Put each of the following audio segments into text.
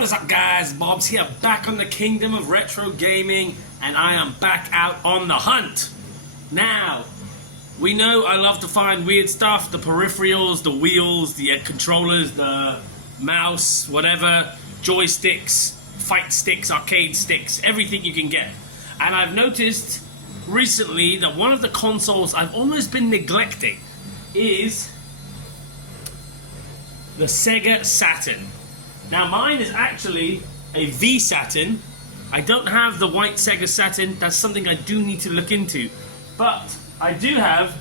What is up, guys? Bob's here, back on the kingdom of retro gaming, and I am back out on the hunt. Now, we know I love to find weird stuff, the peripherals, the wheels, the controllers, the mouse, whatever, joysticks, fight sticks, arcade sticks, everything you can get. And I've noticed recently that one of the consoles I've almost been neglecting is the Sega Saturn. Now mine is actually a V Saturn. I don't have the white Sega Saturn. That's something I do need to look into. But I do have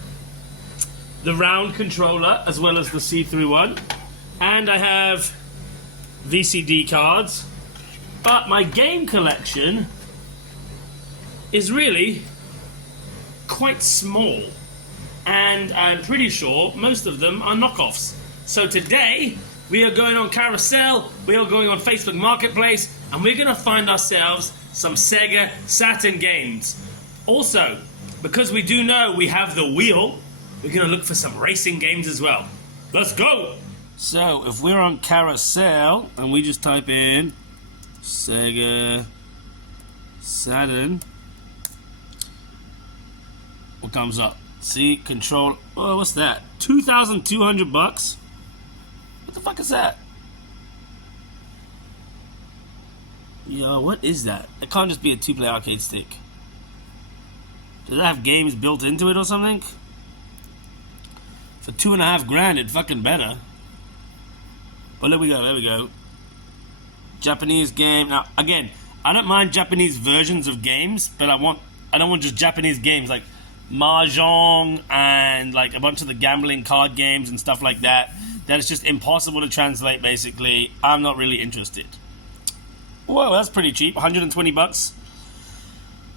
the round controller as well as the see-through one. And I have VCD cards. But my game collection is really quite small. And I'm pretty sure most of them are knockoffs. So today, we are going on Carousel, we are going on Facebook Marketplace, and we're going to find ourselves some Sega Saturn games. Also, because we do know we have the wheel, we're going to look for some racing games as well. Let's go! So, if we're on Carousel, and we just type in Sega Saturn, what comes up? See, control. Oh, what's that? $2,200? What the fuck is that? Yo, what is that? It can't just be a two-player arcade stick. Does it have games built into it or something? For $2,500, it fucking better. But there we go. Japanese game. Now, again, I don't mind Japanese versions of games, but I don't want just Japanese games like Mahjong and like a bunch of the gambling card games and stuff like that. That is just impossible to translate, basically. I'm not really interested. Whoa, that's pretty cheap. $120.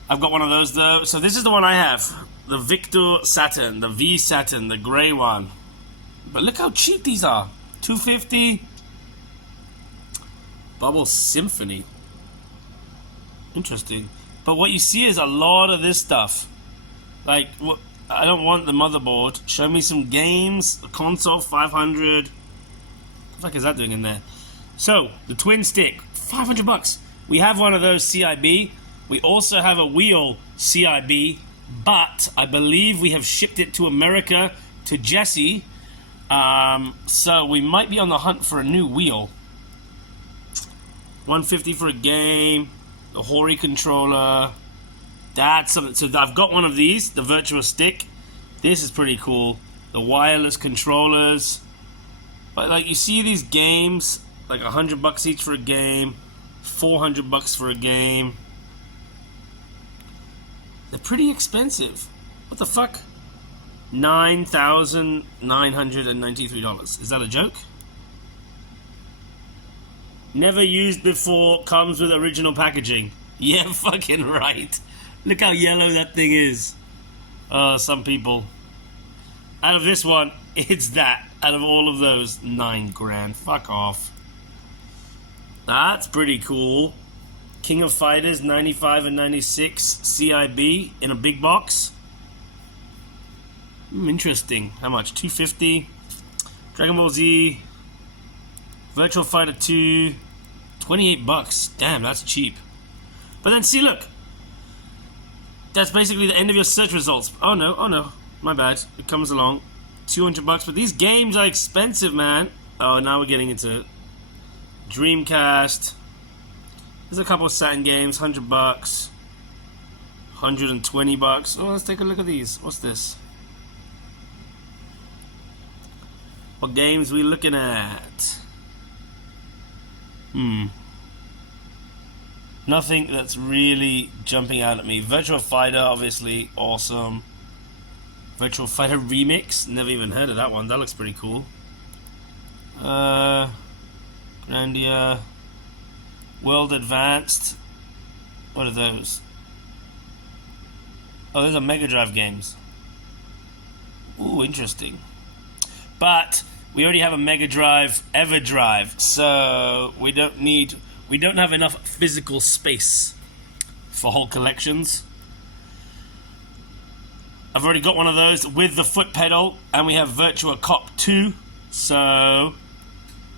I've got one of those, though. So this is the one I have. The Victor Saturn, the V Saturn, the grey one. But look how cheap these are. $250. Bubble Symphony. Interesting. But what you see is a lot of this stuff. Like, what? I don't want the motherboard. Show me some games. The console, 500. What the fuck is that doing in there? So, the twin stick, $500. We have one of those CIB. We also have a wheel CIB, but I believe we have shipped it to America to Jesse. So we might be on the hunt for a new wheel. $150 for a game. The Hori controller. That's something. So I've got one of these, the Virtua Stick. This is pretty cool. The wireless controllers. But like you see these games, like $100 each for a game, $400 for a game. They're pretty expensive. What the fuck? $9,993. Is that a joke? Never used before, comes with original packaging. Yeah, fucking right. Look how yellow that thing is. Some people. Out of this one, it's that. Out of all of those, $9,000. Fuck off. That's pretty cool. King of Fighters, 95 and 96 CIB in a big box. Interesting. How much? $250. Dragon Ball Z. Virtual Fighter 2. $28. Damn, that's cheap. But then see, look. That's basically the end of your search results. Oh no, my bad. It comes along. $200, but these games are expensive, man. Oh, now we're getting into Dreamcast. There's a couple of Saturn games, $100, $120. Oh, let's take a look at these. What's this? What games we looking at? Nothing that's really jumping out at me. Virtua Fighter, obviously, awesome. Virtua Fighter Remix, never even heard of that one. That looks pretty cool. Grandia. World Advanced. What are those? Oh, those are Mega Drive games. Ooh, interesting. But we already have a Mega Drive EverDrive, so we don't have enough physical space for whole collections. I've already got one of those with the foot pedal, and we have Virtua Cop 2, so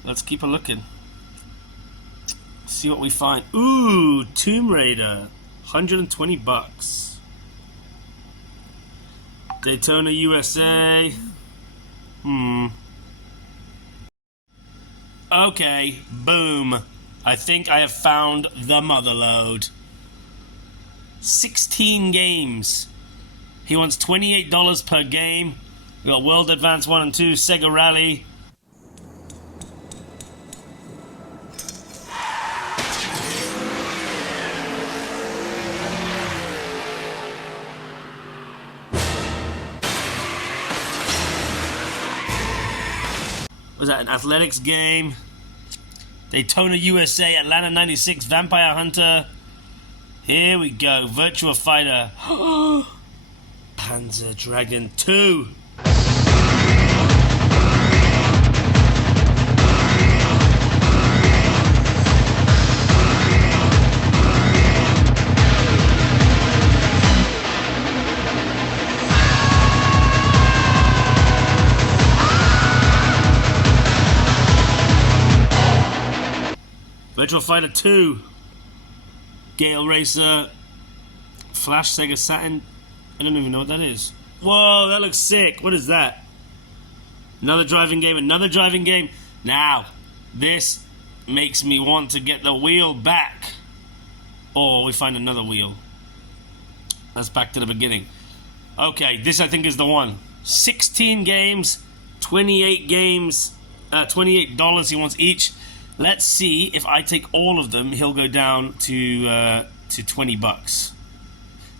let's keep a looking. See what we find. Ooh, Tomb Raider, 120 bucks. Daytona, USA. Okay, boom. I think I have found the motherlode. 16 games. He wants $28 per game. We got World Advance 1 and 2, Sega Rally. Was that an athletics game? Daytona USA, Atlanta 96, Vampire Hunter. Here we go, Virtua Fighter. Panzer Dragon 2. Virtua Fighter 2, Gale Racer, Flash Sega Saturn. I don't even know what that is. Whoa, that looks sick. What is that? Another driving game, another driving game. Now, this makes me want to get the wheel back. Or we find another wheel. That's back to the beginning. Okay, this I think is the one. 16 games, 28 games, $28 he wants each. Let's see if I take all of them, he'll go down to 20 bucks.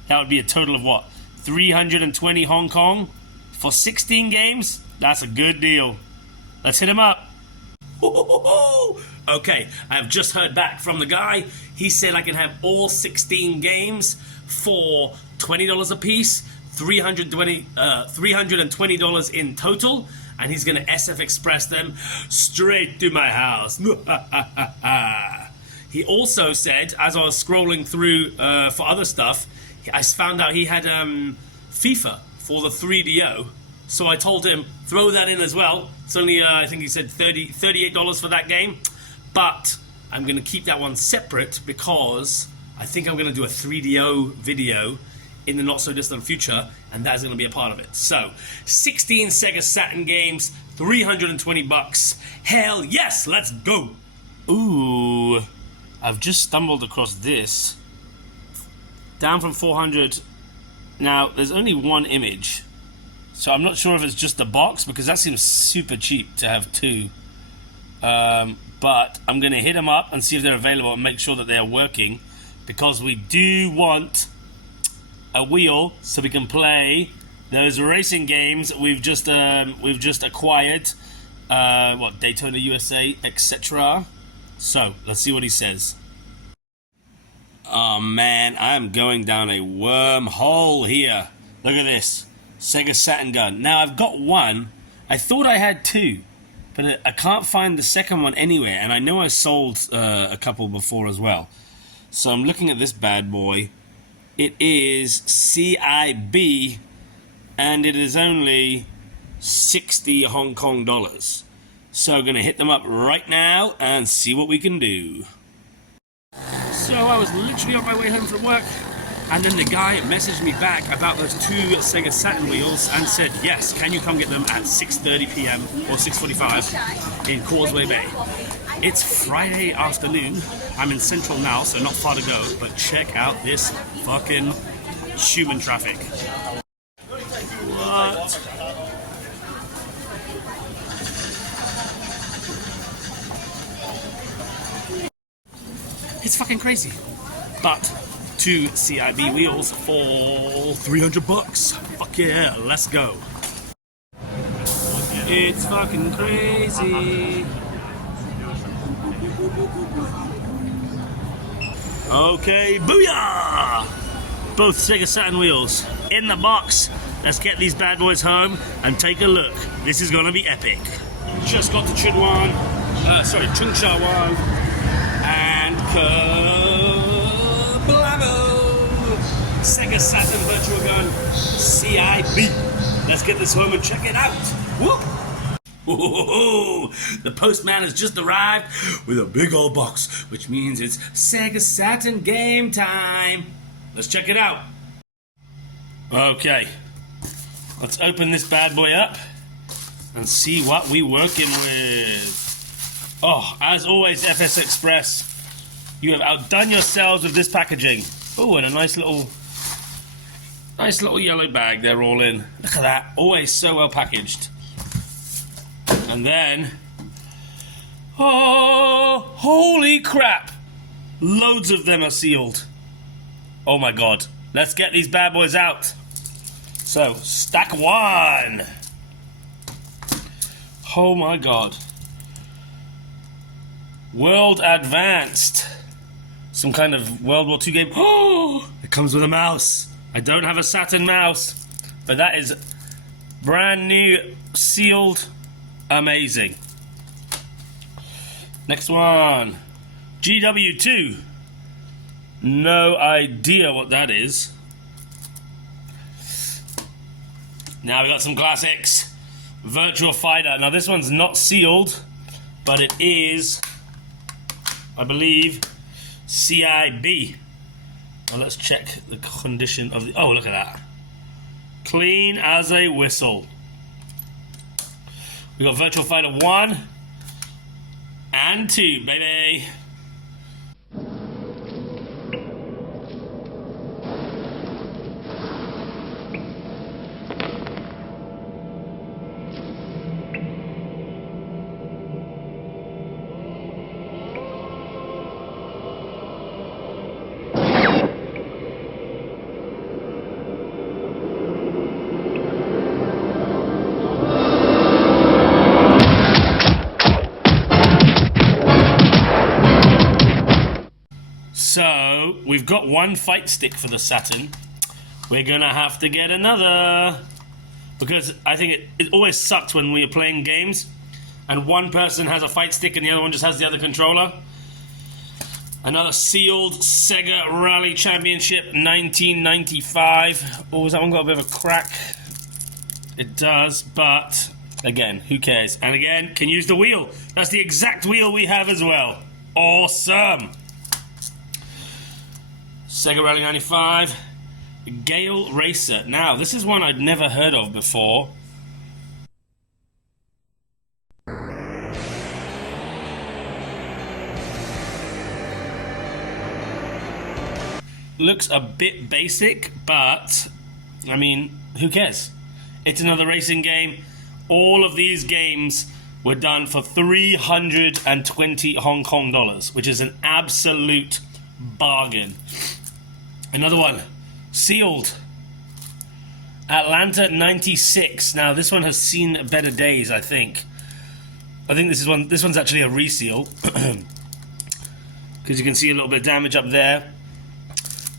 That would be a total of what? 320 Hong Kong for 16 games? That's a good deal. Let's hit him up. Okay, I have just heard back from the guy. He said I can have all 16 games for $20 a piece, $320 in total. And he's going to SF Express them straight to my house. He also said, as I was scrolling through for other stuff, I found out he had FIFA for the 3DO. So I told him, throw that in as well. It's only, I think he said $38 for that game. But I'm going to keep that one separate because I think I'm going to do a 3DO video in the not-so-distant future, and that's going to be a part of it. So, 16 Sega Saturn games, 320 bucks. Hell yes, let's go! Ooh, I've just stumbled across this. Down from 400. Now, there's only one image. So I'm not sure if it's just the box, because that seems super cheap to have two. But I'm going to hit them up and see if they're available and make sure that they're working, because we do want a wheel so we can play those racing games we've just acquired, what, Daytona USA, etc. So let's see what he says. Oh man, I'm going down a wormhole here. Look at this Sega Saturn gun. Now I've got one. I thought I had two, but I can't find the second one anywhere, and I know I sold a couple before as well. So I'm looking at this bad boy. It is CIB, and it is only 60 Hong Kong dollars. So I'm going to hit them up right now and see what we can do. So I was literally on my way home from work, and then the guy messaged me back about those two Sega Saturn wheels and said, yes, can you come get them at 6:30 p.m. or 6:45 in Causeway Bay. It's Friday afternoon. I'm in Central now, so not far to go, but check out this fucking human traffic. What? It's fucking crazy. But two CIB wheels for 300 bucks. Fuck yeah, let's go. It's fucking crazy. Okay, booyah! Both Sega Saturn wheels in the box. Let's get these bad boys home and take a look. This is gonna be epic. Just got to Chung-Sha Wan, and Kablamo! Sega Saturn Virtual Gun CIB. Let's get this home and check it out. Whoop! Ooh, the postman has just arrived with a big old box, which means it's Sega Saturn game time. Let's check it out. Okay, let's open this bad boy up and see what we're working with. Oh, as always, FS Express, you have outdone yourselves with this packaging. Oh, and a nice little yellow bag they're all in. Look at that, always so well packaged. And then, oh, holy crap! Loads of them are sealed. Oh my god. Let's get these bad boys out. So, stack one. Oh my god. World Advanced. Some kind of World War II game. Oh, it comes with a mouse. I don't have a Saturn mouse, but that is brand new, sealed. Amazing. Next one. GW2. No idea what that is. Now we got some classics. Virtua Fighter. Now this one's not sealed, but it is, I believe, CIB. Now let's check the condition of the... Oh, look at that. Clean as a whistle. We got Virtua Fighter 1 and 2, baby. So, we've got one fight stick for the Saturn. We're gonna have to get another. Because I think it always sucks when we're playing games and one person has a fight stick and the other one just has the other controller. Another sealed Sega Rally Championship 1995. Oh, has that one got a bit of a crack? It does, but again, who cares? And again, can use the wheel. That's the exact wheel we have as well. Awesome. Sega Rally 95, Gale Racer. Now, this is one I'd never heard of before. Looks a bit basic, but, I mean, who cares? It's another racing game. All of these games were done for 320 Hong Kong dollars, which is an absolute bargain. Another one, sealed. Atlanta 96. Now this one has seen better days, I think. I think this one's actually a reseal. Because you can see a little bit of damage up there.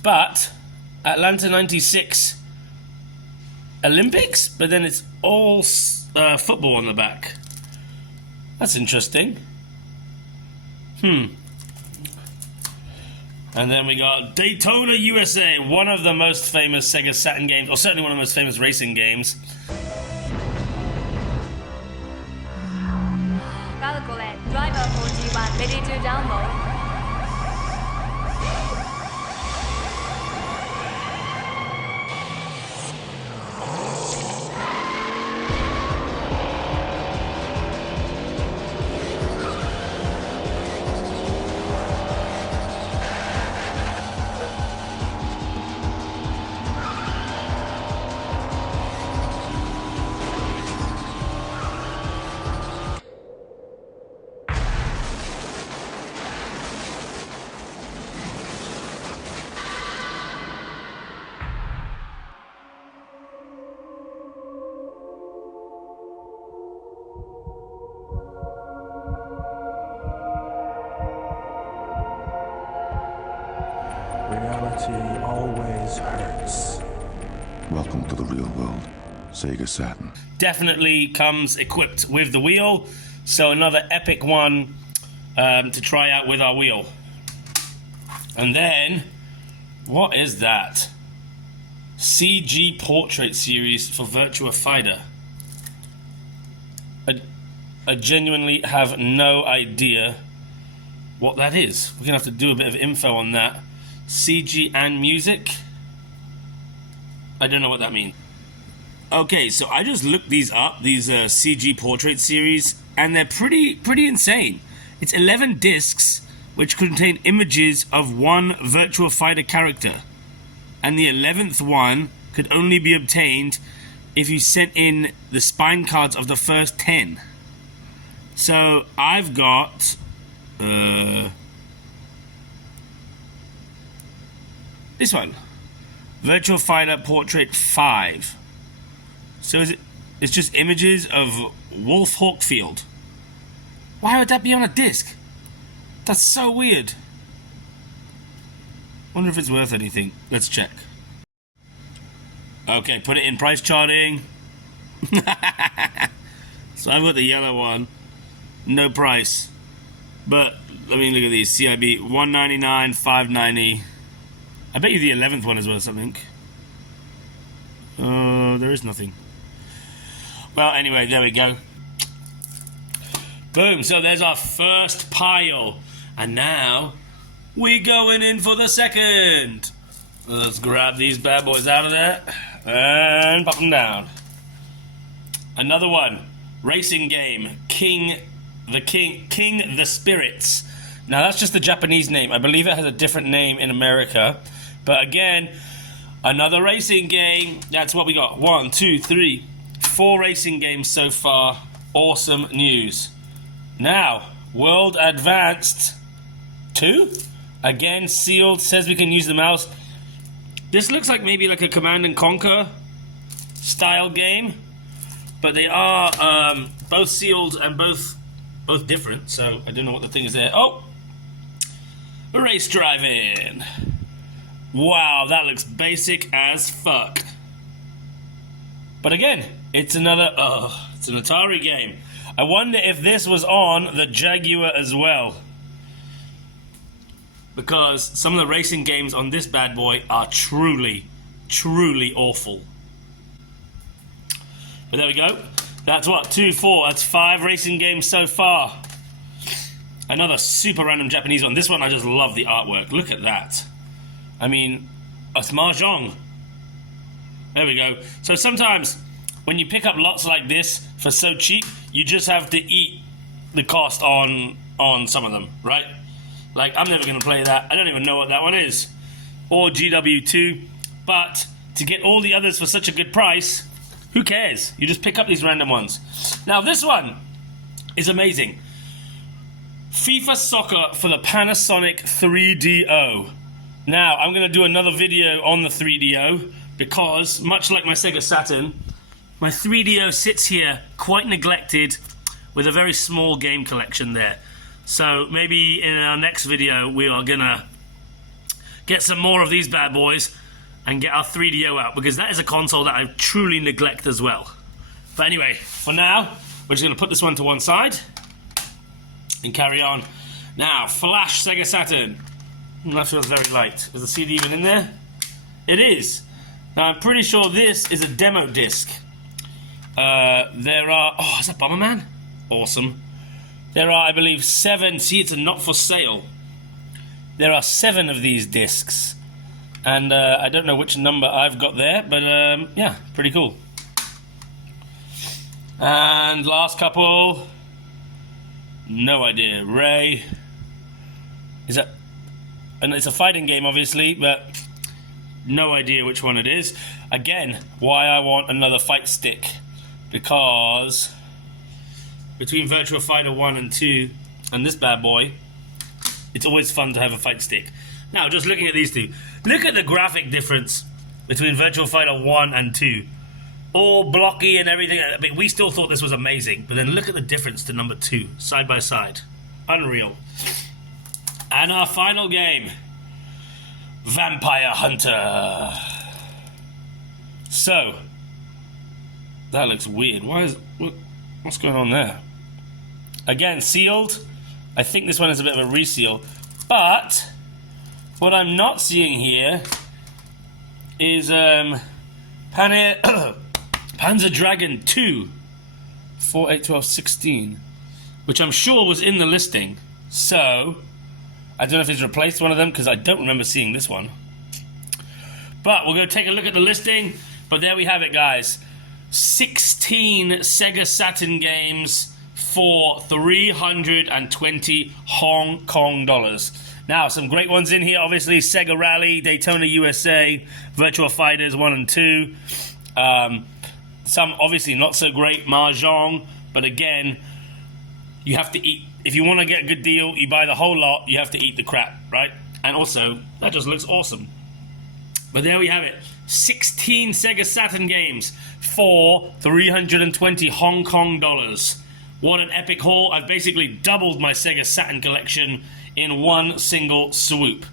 But Atlanta 96 Olympics, but then it's all football on the back. That's interesting. And then we got Daytona USA, one of the most famous Sega Saturn games, or certainly one of the most famous racing games. Driver 41 ready to download. Reality always hurts. Welcome to the real world, Sega Saturn. Definitely comes equipped with the wheel, so another epic one to try out with our wheel. And then, what is that? CG Portrait Series for Virtua Fighter. I genuinely have no idea what that is. We're gonna have to do a bit of info on that. CG and music. I don't know what that means. Okay, so I just looked these up, these CG portrait series, and they're pretty insane. It's 11 discs which contain images of one Virtua Fighter character, and the 11th one could only be obtained if you sent in the spine cards of the first 10. So I've got this one, Virtua Fighter Portrait 5. So it's just images of Wolf Hawkfield. Why would that be on a disc? That's so weird. Wonder if it's worth anything. Let's check. Okay, put it in price charting. So I've got the yellow one. No price. But let me look at these. CIB $199, $590. I bet you the 11th one is worth something. There is nothing. Well, anyway, there we go. Boom, so there's our first pile. And now, we're going in for the second. Let's grab these bad boys out of there and pop them down. Another one, racing game, King the Spirits. Now that's just the Japanese name. I believe it has a different name in America. But again, another racing game. That's what we got. 1, 2, 3, 4 racing games so far. Awesome news. Now, World Advanced 2. Again, sealed. Says we can use the mouse. This looks like maybe like a Command and Conquer style game. But they are both sealed and both different. So I don't know what the thing is there. Oh! Race driving. Wow, that looks basic as fuck. But again, it's another, it's an Atari game. I wonder if this was on the Jaguar as well. Because some of the racing games on this bad boy are truly awful. But there we go. That's what, 2, 4, that's 5 racing games so far. Another super random Japanese one. This one, I just love the artwork. Look at that. I mean, it's Mahjong. There we go. So sometimes, when you pick up lots like this for so cheap, you just have to eat the cost on some of them, right? Like, I'm never going to play that. I don't even know what that one is. Or GW2. But to get all the others for such a good price, who cares? You just pick up these random ones. Now, this one is amazing. FIFA Soccer for the Panasonic 3DO. Now, I'm going to do another video on the 3DO because, much like my Sega Saturn, my 3DO sits here quite neglected with a very small game collection there. So maybe in our next video we are going to get some more of these bad boys and get our 3DO out, because that is a console that I truly neglect as well. But anyway, for now, we're just going to put this one to one side and carry on. Now, Flash Sega Saturn. That feels very light. Is the CD even in there? It is. Now, I'm pretty sure this is a demo disc. There are... Oh, is that Bomberman? Awesome. There are, I believe, 7... See, it's a not for sale. There are 7 of these discs. And I don't know which number I've got there, but yeah, pretty cool. And last couple... No idea. Ray. Is that... And it's a fighting game, obviously, but no idea which one it is. Again, why I want another fight stick. Because between Virtua Fighter 1 and 2 and this bad boy, it's always fun to have a fight stick. Now, just looking at these two. Look at the graphic difference between Virtua Fighter 1 and 2. All blocky and everything. I mean, we still thought this was amazing, but then look at the difference to number 2, side by side. Unreal. And our final game, Vampire Hunter. So, that looks weird. What's going on there? Again, sealed. I think this one is a bit of a reseal. But what I'm not seeing here is Panzer Dragon 2. 4, 8, 12, 16. which I'm sure was in the listing. So, I don't know if he's replaced one of them because I don't remember seeing this one. But we're going to take a look at the listing. But there we have it, guys. 16 Sega Saturn games for 320 Hong Kong dollars. Now, some great ones in here, obviously. Sega Rally, Daytona USA, Virtua Fighters 1 and 2. Some obviously not so great, Mahjong. But again, you have to eat. If you want to get a good deal, you buy the whole lot. You have to eat the crap, right? And also, that just looks awesome. But there we have it. 16 Sega Saturn games for 320 Hong Kong dollars. What an epic haul. I've basically doubled my Sega Saturn collection in one single swoop.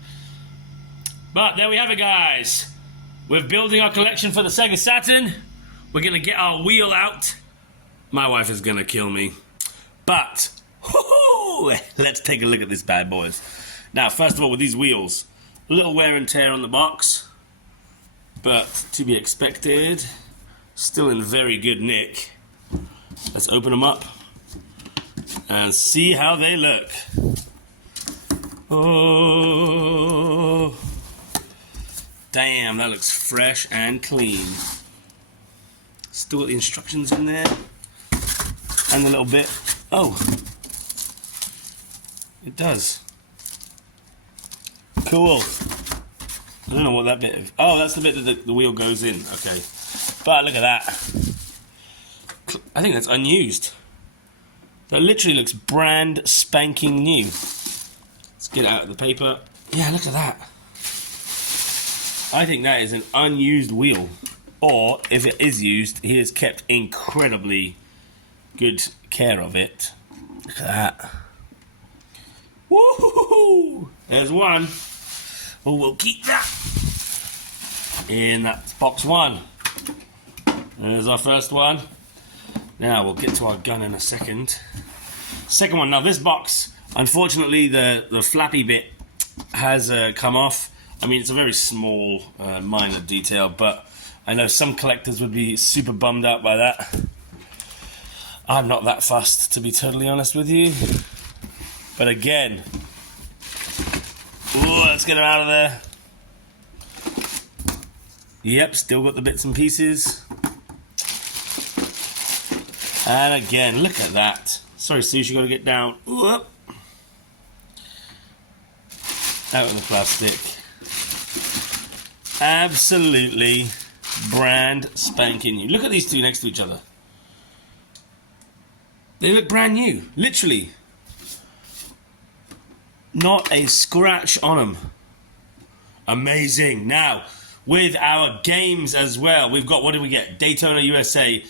But there we have it, guys. We're building our collection for the Sega Saturn. We're going to get our wheel out. My wife is going to kill me. But, let's take a look at this bad boys. Now, first of all, with these wheels, a little wear and tear on the box. But to be expected, still in very good nick. Let's open them up and see how they look. Oh, damn, that looks fresh and clean. Still got the instructions in there and a little bit. Oh, it does. Cool. I don't know what that bit is. Oh, that's the bit that the wheel goes in. Okay. But look at that. I think that's unused. That literally looks brand spanking new. Let's get it out of the paper. Yeah, look at that. I think that is an unused wheel. Or, if it is used, he has kept incredibly good care of it. Look at that. Woohoo! There's one. Oh, we'll keep that. And that's box one. There's our first one. Now we'll get to our gun in a second. Second one. Now this box, unfortunately, the flappy bit has come off. I mean, it's a very small, minor detail, but I know some collectors would be super bummed out by that. I'm not that fussed, to be totally honest with you. But again, ooh, let's get them out of there. Yep, still got the bits and pieces. And again, look at that. Sorry, Sush, you got to get down. Ooh, up. Out of the plastic. Absolutely brand spanking new. Look at these two next to each other. They look brand new, literally. Not a scratch on them. Amazing. Now, with our games as well, we've got, what did we get? Daytona USA,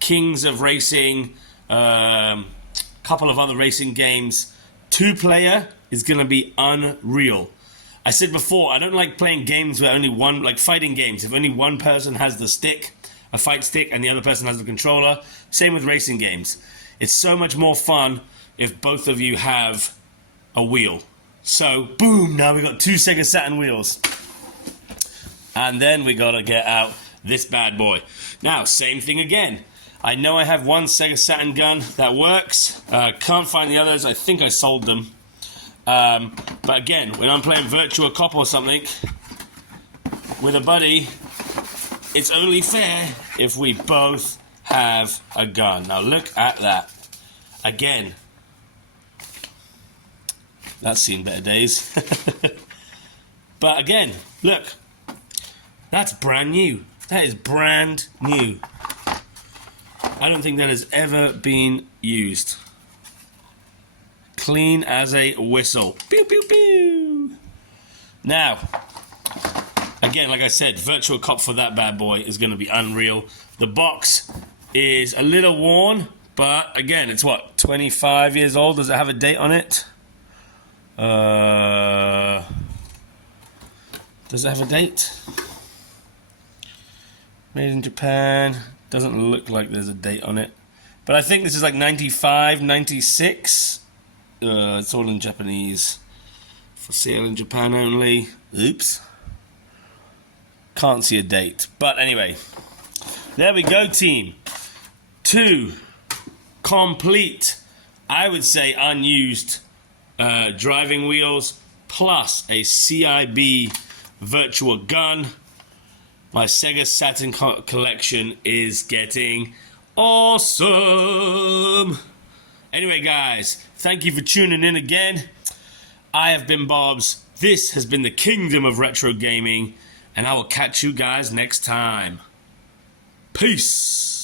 Kings of Racing, couple of other racing games. 2-player is going to be unreal. I said before, I don't like playing games where only one, like fighting games, if only one person has the stick, a fight stick, and the other person has the controller. Same with racing games. It's so much more fun if both of you have a wheel. So, boom, now we've got 2 Sega Saturn wheels. And then we gotta get out this bad boy. Now, same thing again. I know I have one Sega Saturn gun that works. Can't find the others. I think I sold them. But again, when I'm playing Virtua Cop or something with a buddy, it's only fair if we both have a gun. Now look at that. Again, that's seen better days. But again, look. That's brand new. That is brand new. I don't think that has ever been used. Clean as a whistle. Pew, pew, pew. Now, again, like I said, Virtua Cop for that bad boy is going to be unreal. The box is a little worn, but again, it's what, 25 years old? Does it have a date on it? Does it have a date? Made in Japan. Doesn't look like there's a date on it. But I think this is like 95, 96. It's all in Japanese. For sale in Japan only. Oops. Can't see a date. But anyway. There we go, team. 2 complete I would say unused driving wheels plus a CIB virtual gun. My Sega Saturn collection is getting awesome. Anyway, guys, thank you for tuning in again. I have been Bobs. This has been the Kingdom of Retro Gaming, and I will catch you guys next time. Peace.